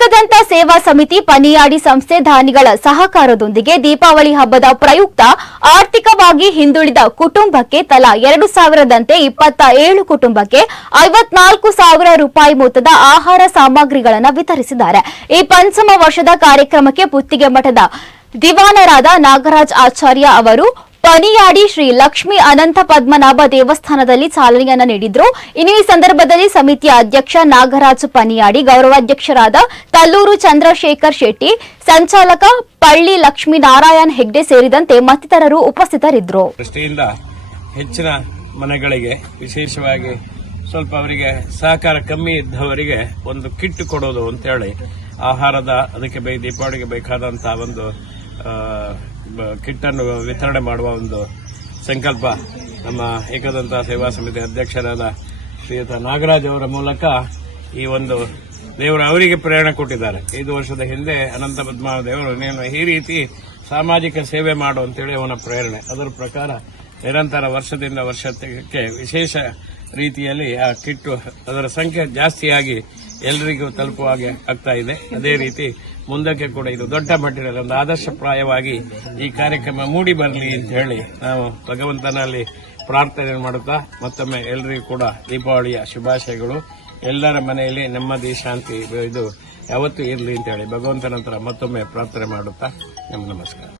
ಏಕದಂತ ಸೇವಾ ಸಮಿತಿ ಪನಿಯಾಡಿ ಸಂಸ್ಥೆ ದಾನಿಗಳ ಸಹಕಾರದೊಂದಿಗೆ ದೀಪಾವಳಿ ಹಬ್ಬದ ಪ್ರಯುಕ್ತ ಆರ್ಥಿಕವಾಗಿ ಹಿಂದುಳಿದ ಕುಟುಂಬಕ್ಕೆ ತಲಾ ಎರಡು ಸಾವಿರದಂತೆ ಇಪ್ಪತ್ತ ಏಳು ಕುಟುಂಬಕ್ಕೆ ಐವತ್ನಾಲ್ಕು ಸಾವಿರ ರೂಪಾಯಿ ಮೊತ್ತದ ಆಹಾರ ಸಾಮಗ್ರಿಗಳನ್ನು ವಿತರಿಸಿದ್ದಾರೆ. ಈ ಪಂಚಮ ವರ್ಷದ ಕಾರ್ಯಕ್ರಮಕ್ಕೆ ಪುತ್ತಿಗೆ ಮಠದ ದಿವಾನರಾದ ನಾಗರಾಜ್ ಆಚಾರ್ಯ ಅವರು ಪನಿಯಾಡಿ ಶ್ರೀ ಲಕ್ಷ್ಮೀ ಅನಂತ ಪದ್ಮನಾಭ ದೇವಸ್ಥಾನದಲ್ಲಿ ಚಾಲನೆಯನ್ನು ನೀಡಿದ್ರು. ಇನ್ನು ಈ ಸಂದರ್ಭದಲ್ಲಿ ಸಮಿತಿಯ ಅಧ್ಯಕ್ಷ ನಾಗರಾಜ್ ಪನಿಯಾಡಿ, ಗೌರವಾಧ್ಯಕ್ಷರಾದ ತಲ್ಲೂರು ಚಂದ್ರಶೇಖರ್ ಶೆಟ್ಟಿ, ಸಂಚಾಲಕ ಪಳ್ಳಿ ಲಕ್ಷ್ಮೀನಾರಾಯಣ್ ಹೆಗ್ಡೆ ಸೇರಿದಂತೆ ಮತ್ತಿತರರು ಉಪಸ್ಥಿತರಿದ್ದರು. ಹೆಚ್ಚಿನ ಮನೆಗಳಿಗೆ, ವಿಶೇಷವಾಗಿ ಸ್ವಲ್ಪ ಅವರಿಗೆ ಸಹಕಾರ ಕಮ್ಮಿ ಇದ್ದವರಿಗೆ ಒಂದು ಕಿಟ್ ಕೊಡೋದು ಅಂತೇಳಿ ಆಹಾರದ ಅದಕ್ಕೆ ದೀಪಾವಳಿಗೆ ಬೇಕಾದಂತಹ ಒಂದು ಆ, ಬ- ಕಿಟ್ ಅನ್ನು ವಿತರಣೆ ಮಾಡುವ ಒಂದು ಸಂಕಲ್ಪ ನಮ್ಮ ಏಕದಂತ ಸೇವಾ ಸಮಿತಿ ಅಧ್ಯಕ್ಷರಾದ ಶ್ರೀಯುತ ನಾಗರಾಜ್ ಅವರ ಮೂಲಕ ಈ ಒಂದು ದೇವರು ಅವರಿಗೆ ಪ್ರೇರಣೆ ಕೊಟ್ಟಿದ್ದಾರೆ. ಐದು ವರ್ಷದ ಹಿಂದೆ ಅನಂತ ಪದ್ಮ ದೇವರು ನೀನು ಈ ರೀತಿ ಸಾಮಾಜಿಕ ಸೇವೆ ಮಾಡು ಅಂತೇಳಿ ಅವನ ಪ್ರೇರಣೆ. ಅದರ ಪ್ರಕಾರ ನಿರಂತರ ವರ್ಷದಿಂದ ವರ್ಷಕ್ಕೆ ವಿಶೇಷ ರೀತಿಯಲ್ಲಿ ಆ ಕಿಟ್ಟು ಅದರ ಸಂಖ್ಯೆ ಜಾಸ್ತಿಯಾಗಿ ಎಲ್ಲರಿಗೂ ತಲುಪುವ ಹಾಗೆ ಆಗ್ತಾ ಇದೆ. ಅದೇ ರೀತಿ ಮುಂದಕ್ಕೆ ಕೂಡ ಇದು ದೊಡ್ಡ ಮಟ್ಟದಲ್ಲಿ ಒಂದು ಆದರ್ಶಪ್ರಾಯವಾಗಿ ಈ ಕಾರ್ಯಕ್ರಮ ಮೂಡಿ ಬರಲಿ ಅಂತ ಹೇಳಿ ನಾವು ಭಗವಂತನಲ್ಲಿ ಪ್ರಾರ್ಥನೆ ಮಾಡುತ್ತಾ ಮತ್ತೊಮ್ಮೆ ಎಲ್ಲರಿಗೂ ಕೂಡ ದೀಪಾವಳಿಯ ಶುಭಾಶಯಗಳು. ಎಲ್ಲರ ಮನೆಯಲ್ಲಿ ನೆಮ್ಮದಿ, ಶಾಂತಿ ಇದು ಯಾವತ್ತೂ ಇರಲಿ ಅಂತ ಹೇಳಿ ಭಗವಂತನ ಹತ್ರ ಮತ್ತೊಮ್ಮೆ ಪ್ರಾರ್ಥನೆ ಮಾಡುತ್ತಾ ನಮ್ಮ ನಮಸ್ಕಾರ.